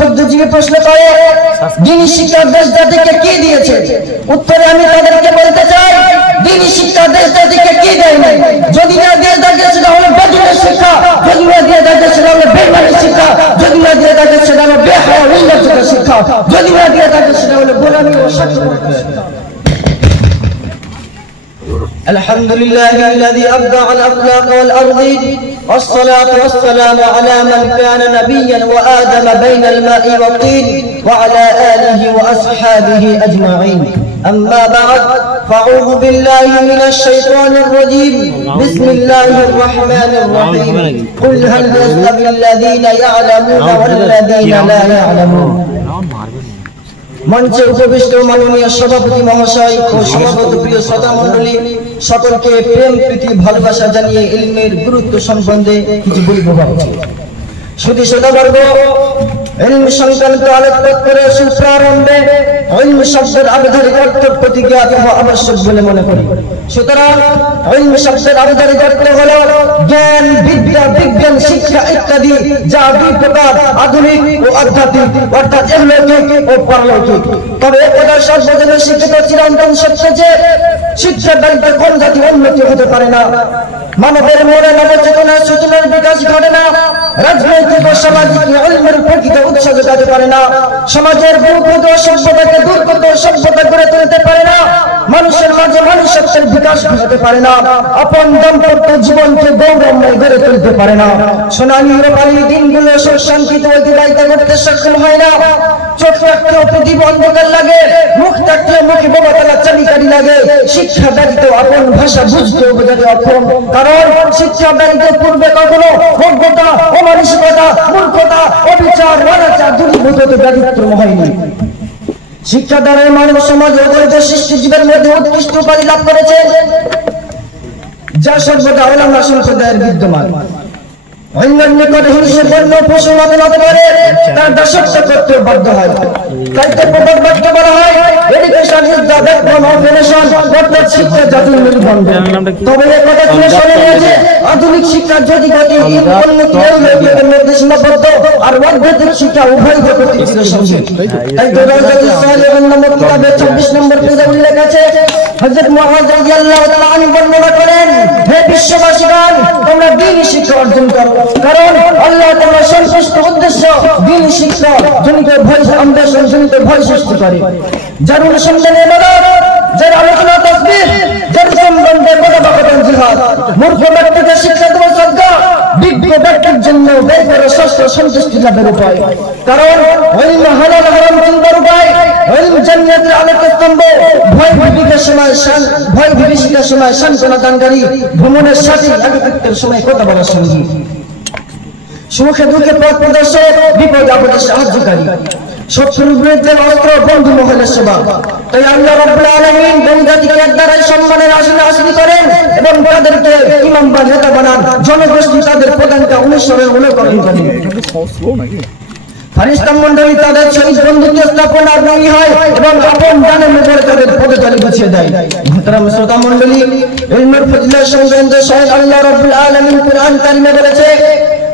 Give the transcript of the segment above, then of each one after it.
বুদ্ধিজীবী প্রশ্ন করে দ্বীনি শিক্ষা দেশ জাতিকে কি দিয়েছে? উত্তরে আমি তাদেরকে বলতে চাই, দ্বীনি শিক্ষা দেশ জাতিকে কি দেয়নি। যদি না দিয়ে থাকে সেটা হলো বেদুনের শিক্ষা, যদি না দিয়ে থাকে সেটা হলো বেঈমানের শিক্ষা, যদি না দিয়ে থাকে সেটা হলো বেহায়া নির্লজ্জতার শিক্ষা, যদি না দিয়ে থাকে সেটা হলো গোলামি ও স্বার্থপরতার শিক্ষা। الحمد لله الذي أبدع الأخلاق والأرض، والصلاة والسلام على من كان نبيا وآدم بين الماء والطين، وعلى آله وأصحابه أجمعين. أما بعد، فأعوذ بالله من الشيطان الرجيم. بسم الله الرحمن الرحيم. قل هل يستوي الذين يعلمون والذين لا يعلمون. মঞ্চে উপবিষ্ট মাননীয় সভাপতি মহাশয় ও সভাপত প্রিয় শ্রোতা মণ্ডলী, সকলকে প্রেম প্রীতি ভালোবাসা জানিয়ে ইলমের গুরুত্ব সম্বন্ধে কিছু বলবো। শুধু শ্রোতাবর্গ, ইলম সংক্রান্ত আলোকপাত করে সুপ্রারম্ভে ইলম শব্দের আবিধারিক অর্থ প্রতি জ্ঞাত হওয়া আবশ্যক বলে মনে করি। সুতরাং ইলম শব্দের আবিধারিক অর্থ হলো জ্ঞান, বিদ্যা, বিজ্ঞান, শিক্ষা ইত্যাদি, যা দুই প্রকার, আধুনিক ও আধ্যাত্মিক, অর্থাৎ ইহলৌকিক ও পারলৌকিক। তবে একথা সর্বজনে শিক্ষিত চিরন্তন সত্য যে শিক্ষার দ্বারা কোন জাতি উন্নতি হতে পারে না। মানবের মনে নবচেতনার সূচনার বিকাশ ঘটে না। রাজনৈতিক ও সামাজিক ইলমের প্রকৃত উৎস যোগাতে পারে না। সমাজের বহুপদ সভ্যতাকে দূর করতে সভ্যতা গড়ে তুলতে পারে না। মানুষের মাঝে মনুষ্যত্বের বিকাশ ঘটাতে পারে না। আপন দাম্পত্য জীবনকে গৌরবময় গড়ে তুলতে পারে না। সোনালী রূপালী দিনগুলো শান্তিতে অতিবাহিত করতে সক্ষম হয় না। চোখ রাখতেও পৃথিবী অন্ধকার লাগে, মুখ থাকতেও মুখে বোমাতালা চাবিকারি লাগে। শিক্ষা ব্যতীত আপন ভাষা বুঝতে বোঝাতে অক্ষম, কারণ শিক্ষা ব্যতীত পূর্বে কখনো অজ্ঞতা, অমানসিকতা, মূর্খতা, অবিচার, অনাচার দূরীভূত ব্যতিক্রম হয়নি। শিক্ষা দ্বারা মানব সমাজ অগণিত সৃষ্টি জীবের মধ্যে উৎকৃষ্ট উপাধি লাভ করেছে, যা সর্বদা ওলামা সম্প্রদায়ের বিদ্যমান। অন্যের নিকট হিংসে বন্য পশু মতো হতে পারে, তার দাসত্ব করতে বাধ্য হয়। কর্তব্যবোধ বাক্য বলা হয় education is the backbone of a nation, অর্থাৎ শিক্ষা জাতির মেরুদণ্ড। তবে এই কথা তুমি শুনে নিয়েছে, আধুনিক শিক্ষার যদি গতি উন্নতি ইহলৌকিকের মধ্যে সীমাবদ্ধ, আর আধ্যাত্মিক শিক্ষা উভয় গতির সঙ্গে। তাই দরজাতুল সালিহিন নামক কিতাবে 26 নম্বর পেজে উল্লেখ আছে, হযরত মুআয রাদিয়াল্লাহু তাআলা আনহু বর্ণনা করেন, হে বিশ্ববাসীগণ, তোমরা দ্বীনি শিক্ষা অর্জন করো, কারণ আল্লাহ তাআলার সন্তুষ্ট উদ্দেশ্য দ্বীনি শিক্ষা জনিত ভয় অন্বেষণ জনিত ভয় সৃষ্টি করে। যার অনুসন্ধানে ইবাদত, যার আলোচনা তাসবিহ, যার সম্বন্ধে কথা জিহাদ। মূর্খ ব্যক্তিকে শিক্ষা দেওয়া সদকা, বিজ্ঞ ব্যক্তির জন্য ব্যয় করা ষষ্ঠ সন্তুষ্টি লাভের উপায়। কারণ ইলম হালাল হারাম চিন্তার উপায়, ইলম জান্নাতের আলোকের স্তম্ভ, ভয় বিভীষিকার সময় সান্ত্বনা দানকারী, ভ্রমণের সাথী, একাকিত্বের সময় কথা বলার সঙ্গী, সুখে দুঃখে পথ প্রদর্শক, বিপদ আপদে সাহায্যকারী, শত্রুর বিরুদ্ধে অস্ত্র, বন্ধু মহলের সেবা। তাই আল্লাহ রাব্বুল আলামিন বনি জাতিকে এর দ্বারাই সম্মানের আসনে আসীন করেন এবং তাদেরকে ইমাম বা নেতা বানান। জনগোষ্ঠী তাদের প্রধানকে অনুসরণ অনুকরণ করেন। ফেরেশতা মণ্ডলী তাদের সহিত বন্ধুত্ব স্থাপন আগ্রহী হয় এবং আপন জানের উপরে তাদের পদতলে গুছিয়ে দেয়। মুহতারাম শ্রোতা মণ্ডলী, ইলমের ফজিলত সংক্রান্ত স্বয়ং আল্লাহ রাব্বুল আলামিন কুরআন কারিমে বলেছে,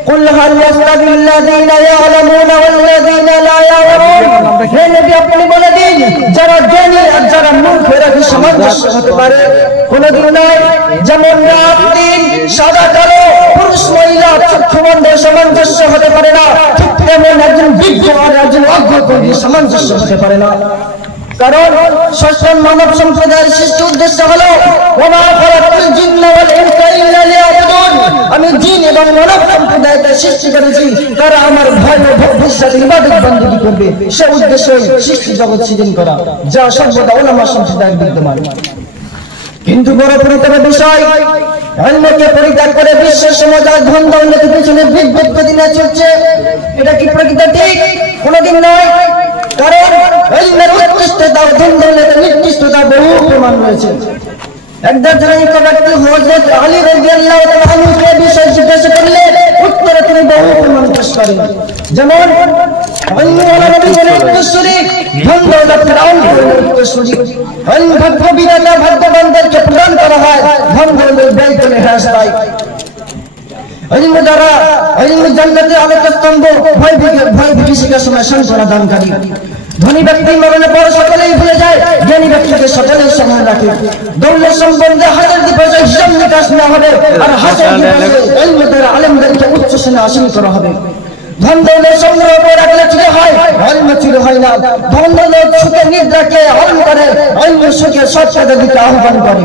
কুল হাল ইয়াস্তাবি আল্লাযীনা ইয়ালামুনা ওয়াল্লাযীনা লা ইয়ালামুন। হে নবী, আপনি বলে দিন, যারা জ্ঞানী আর যারা মূর্খ এরা কি সামঞ্জস্য হতে পারে? কোনদিন নয়। যেমন রাত দিন, সাদা কালো, পুরুষ মহিলা, চক্ষুবন্ধ সামঞ্জস্য হতে পারে না, ঠিক তেমন একজন বিজ্ঞ আর একজন অজ্ঞ সামঞ্জস্য হতে পারে না। কারণ সচেতন মানব সম্প্রদায়ের সৃষ্টি উদ্দেশ্য হলো ওমা খালাকাতুল জিন্না ওয়াল ইনসা ইল্লা লিয়াবুদুন, আমি জিন এবং মানব সম্প্রদায়কে সৃষ্টি করেছি তারা আমার ভয় ও ভক্তির সাথে ইবাদত বندگی করবে। সে উদ্দেশ্যে সৃষ্টি জগৎ সৃজন করা, যা সর্বদা উলামা সম্প্রদায়ের বিদ্যমান। কিন্তু বড় গুরুতর বিষয়, ইলমকে পরিত্যাগ করে বিশ্ব সমাজ আজ ধন দৌলতের পিছনে বিদ্যুৎ দিনে চলছে। এটা কি প্রকৃত ঠিক? কোনদিন নয়। কারণ ইলমের উৎকৃষ্টতা ও ধন দৌলতের নিকৃষ্টতা বহু প্রমাণ রয়েছে। একদা জনৈক ব্যক্তি হযরত আলী রাদিয়াল্লাহু তাআলা আনহুকে বিষয় জিজ্ঞাসা করলে উত্তরে তিনি বহু প্রমাণ পেশ করেন। যেমন ইলমওয়ালা নবী বলেন উত্তরসূরি, ধন দৌলত ফেরাউন বলেন উত্তরসূরি। ইলম ভাগ্য বিধাতা ভাগ্যবানদেরকে প্রদান করা হয়, ধন দৌলত ব্যয় করে হ্রাস পায়। ইলম দ্বারা ইলম জান্নাতের আলোকস্তম্ভ, ভয় বিভীষিকার সময় সান্ত্বনা দানকারী। ধনী ব্যক্তি মরণের পর সকলেই ভুলে যায়, জ্ঞানী ব্যক্তিকে সকলেই স্মরণ রাখে। দৌলত সম্বন্ধে হাজার দিবসে হিসাব নিকাশ নেওয়া হবে, আর হাজার দিবসে ইলম দ্বারা আলেমদেরকে উচ্চ শ্রেণী আসীন করা হবে। ধন দৌলত সংগ্রহ করে রাখলে চির হয়, ইলম চির হয় না। ধন দৌলত সুখে নিদ্রাকে হরণ করে, ইলম সুখে সৎ কাজে দিতে আহ্বান করে।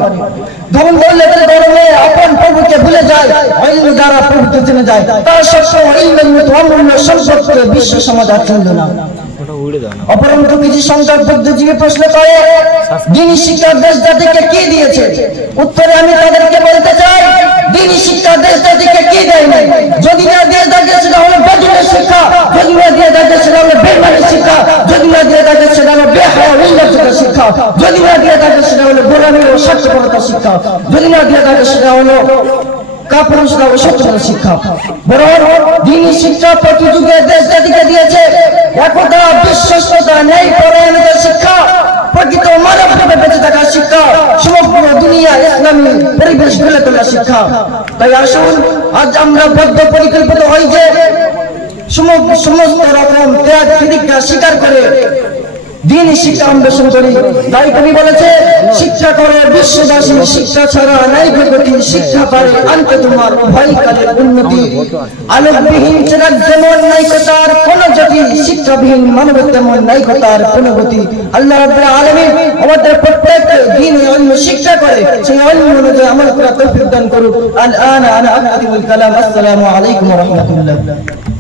ধন দৌলতের গরমে আপন প্রভুকে ভুলে যায়, ইলম দ্বারা প্রভুকে জেনে যায়। তার সবসময় ইলমের মতো অমূল্য সম্পদকে বিশ্ব সমাজ আর চিনল না। অপরন্ত কিছু সংখ্যক বুদ্ধিজীবী প্রশ্ন করে, দ্বীনি শিক্ষা দেশ জাতিকে কি দিয়েছে? উত্তরে আমি তাদেরকে বলতে চাই, দ্বীনি শিক্ষা দেশ জাতিকে কি দেয়নি। যদি না দিয়ে থাকে সেটা হলো বেদুনের শিক্ষা, যদি না দিয়ে থাকে সেটা হলো বেইমানের শিক্ষা, যদি না দিয়ে থাকে সেটা হলো বেহায়া উল্লাসিত শিক্ষা, যদি না দিয়ে থাকে সেটা হলো গোলামি ও স্বার্থপরতার শিক্ষা, যদি না দিয়ে থাকে সেটা হলো কাপুরুষতা ও সচেতন শিক্ষা। বরং দ্বীনি শিক্ষা প্রতি যুগে দেশ জাতিকে দিয়েছে একতা, বিশ্বস্ততা, ন্যায় পরায়ণতার শিক্ষা, প্রকৃত মানবভাবে বেঁচে থাকার শিক্ষা, সমগ্র দুনিয়া ইসলামী পরিবেশ গড়ে তোলার শিক্ষা। তাই আসুন আজ আমরা বদ্ধ পরিকল্পিত হই যে সমস্ত রকম ত্যাগ প্রতিজ্ঞা স্বীকার করে দ্বীনি শিক্ষা অন্বেষণ করি। তাই কবি বলেছে, শিক্ষা করে বিশ্ববাসী, শিক্ষা ছাড়া নাই গতি, শিক্ষা পারে আনতে তোমার ভয়কালের উন্নতি। আলোকবিহীন চেরাগ যেমন নাইকতার কোন জ্যোতি, শিক্ষাবিহীন মানবের তেমন নাইকতার কোন গতি। আল্লাহ রাব্বুল আলামিন আমাদের প্রত্যেককে দ্বীনি ইলম শিক্ষা করে সেই ইলম অনুযায়ী আমল করার তৌফিক দান করুন। আল আনা আনা আখতিমুল কালাম। আসসালামু আলাইকুম ওয়া রাহমাতুল্লাহ।